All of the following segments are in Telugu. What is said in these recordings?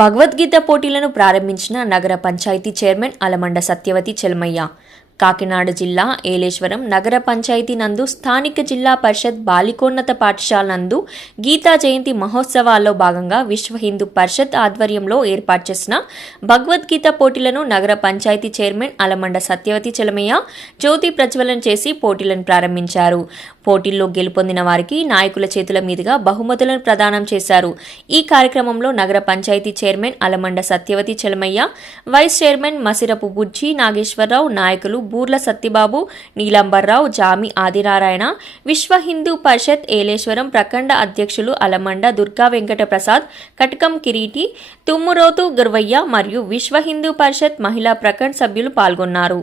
భగవద్గీత పోటీలను ప్రారంభించిన నగర పంచాయతీ చైర్మన్ అలమండ సత్యవతి చెల్మయ్య. కాకినాడ జిల్లా ఏలేశ్వరం నగర పంచాయతీ నందు స్థానిక జిల్లా పరిషత్ బాలికోన్నత పాఠశాల నందు గీతా జయంతి మహోత్సవాల్లో భాగంగా విశ్వ హిందూ పరిషత్ ఆధ్వర్యంలో ఏర్పాటు చేసిన భగవద్గీత పోటీలను నగర పంచాయతీ చైర్మన్ అలమండ సత్యవతి చెలమయ్య జ్యోతి ప్రజ్వలన చేసి పోటీలను ప్రారంభించారు. పోటీల్లో గెలుపొందిన వారికి నాయకుల చేతుల మీదుగా బహుమతులను ప్రదానం చేశారు. ఈ కార్యక్రమంలో నగర panchayat chairman Alamanda Satyavathi Chelamayya vice chairman Masirapu Bujji Nageswara Rao నాయకులు బూర్ల సత్యబాబు నీలంబర్రావు జామి ఆదినారాయణ విశ్వ హిందూ పరిషత్ ఏలేశ్వరం ప్రఖండ అధ్యక్షులు అలమండ దుర్గా వెంకట ప్రసాద్ కటకం కిరీటి తుమ్మురోతు గుర్వయ్య మరియు విశ్వ హిందూ పరిషత్ మహిళా ప్రఖండ్ సభ్యులు పాల్గొన్నారు.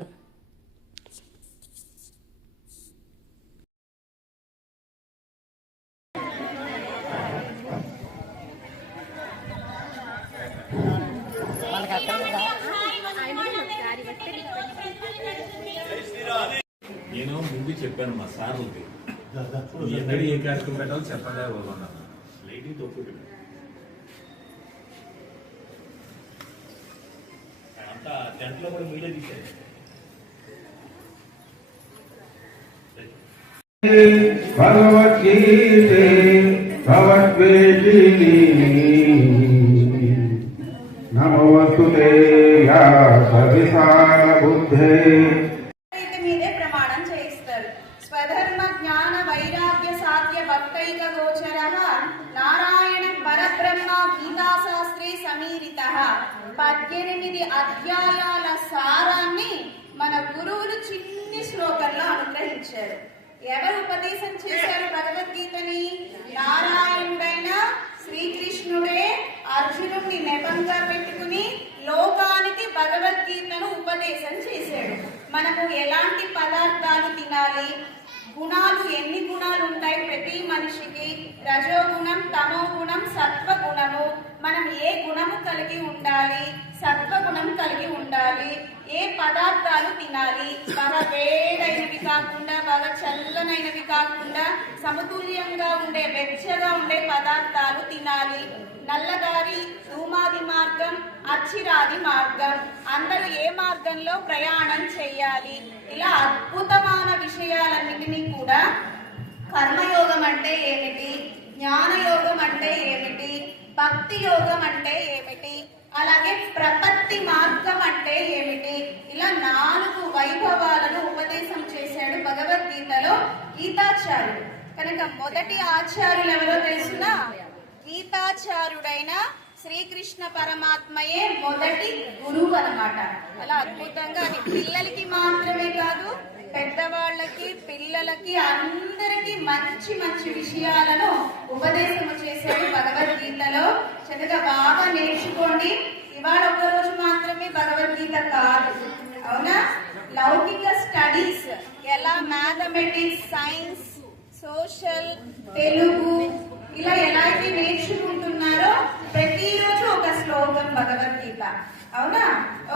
నేను ముందు చెప్పాను మా సార్లకి. ఎన్నడూ ఏ కార్యక్రమం పెట్టాలో బాగున్నాను లైటింగ్ తప్పు అంతా టెంట్లో కూడా మీడియా తీసేది భగవద్గీతే సవిశాల బుద్ధే. సాధ్య గోచర నారాయణ పరబ్రహ్మ గీతాశాస్త్రే సమీరిత. పద్దెనిమిది అధ్యాయాల సారాన్ని మన గురువులు చిన్ని శ్లోకంలో అనుగ్రహించారు. ఎవరు ఉపదేశం చేశారు భగవద్గీతని? నారాయణుడైన శ్రీకృష్ణుడే అర్జునుడిని నెపంగా పెట్టుకుని లోకానికి భగవద్గీతను ఉపదేశం చేశాడు. మనము ఎలాంటి పదార్థాలు తినాలి? రజోగుణం తమోగుణం సత్వగుణము. మనం ఏ గుణము కలిగి ఉండాలి? సత్వగుణం కలిగి ఉండాలి. ఏ పదార్థాలు తినాలి? బాగా వేడైనవి కాకుండా బాగా చల్లనైనవి కాకుండా సమతుల్యంగా ఉండే వెచ్చగా ఉండే పదార్థాలు తినాలి. నల్లదారి ధూమాది మార్గం అచ్చిరాది మార్గం. అందరూ ఏ మార్గంలో ప్రయాణం చేయాలి? ఇలా అద్భుతమైన విషయాలన్నిటినీ కూడా కర్మయోగం అంటే ఏమిటి? జ్ఞానయోగం అంటే ఏమిటి? భక్తి యోగం అంటే ఏమిటి? అలాగే ప్రపత్తి మార్గం అంటే ఏమిటి? ఇలా నాలుగు వైభవాలను ఉపదేశం చేశాడు భగవద్గీతలో గీతాచార్యుడు. కనుక మొదటి ఆచార్యులు ఎవరో తెలుసునా? గీతాచార్యుడైన శ్రీకృష్ణ పరమాత్మయే మొదటి గురువు అనమాట అలా అద్భుతంగా అది పిల్లలకి మాత్రమే పిల్లలకి అందరికీ మంచి మంచి విషయాలను ఉపదేశము చేశాడు భగవద్గీతలో చక్కగా బాగా నేర్చుకోండి. ఇవాళ ఒక రోజు మాత్రమే భగవద్గీత కాదు. అవునా? లౌకిక స్టడీస్ ఎలా మ్యాథమెటిక్స్ సైన్స్ సోషల్ తెలుగు ఇలా ఎలా అయితే నేర్చుకుంటున్నారో ప్రతిరోజు ఒక శ్లోకం భగవద్గీత. అవునా?